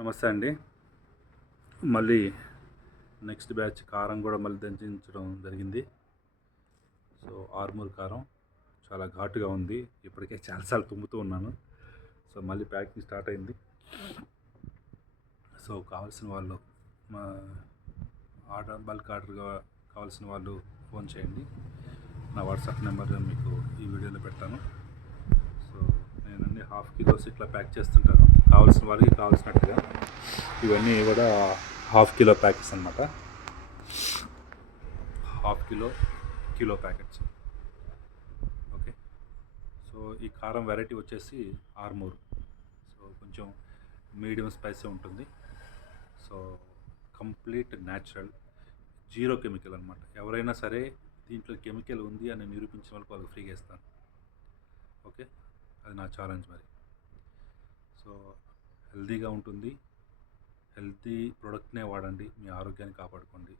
నమస్తే అండి. మళ్ళీ నెక్స్ట్ బ్యాచ్ కారం కూడా మళ్ళీ దంచించడం జరిగింది. సో ఆర్మూర్ కారం చాలా ఘాటుగా ఉంది. ఇప్పటికే చాలాసార్లు తుమ్ముతూ ఉన్నాను. సో మళ్ళీ ప్యాకింగ్ స్టార్ట్ అయింది. సో కావాల్సిన వాళ్ళు మా బల్క్ ఆర్డర్గా కావాల్సిన వాళ్ళు ఫోన్ చేయండి. నా వాట్సాప్ నెంబర్ మీకు ఈ వీడియోలో పెడతాను. సో నేను అన్ని హాఫ్ కిలోస్ ఇట్లా ప్యాక్ చేస్తుంటాను కావాల్సిన వాళ్ళకి కావాల్సినట్టుగా. ఇవన్నీ కూడా హాఫ్ కిలో ప్యాకెట్స్ అన్నమాట. Half kilo packets. Okay. So ఈ కారం వెరైటీ వచ్చేసి ఆర్మూర్. సో కొంచెం మీడియం స్పైసీ ఉంటుంది. So complete natural, zero chemical అనమాట. ఎవరైనా సరే దీంట్లో కెమికల్ ఉంది అని నిరూపించిన వాళ్ళకి వాళ్ళకి ఫ్రీగా ఇస్తాను. ఓకే, అది నా ఛాలెంజ్ మరి. సో హెల్తీగా ఉంటుంది. హెల్తీ ప్రోడక్ట్నే వాడండి, మీ ఆరోగ్యాన్ని కాపాడుకోండి.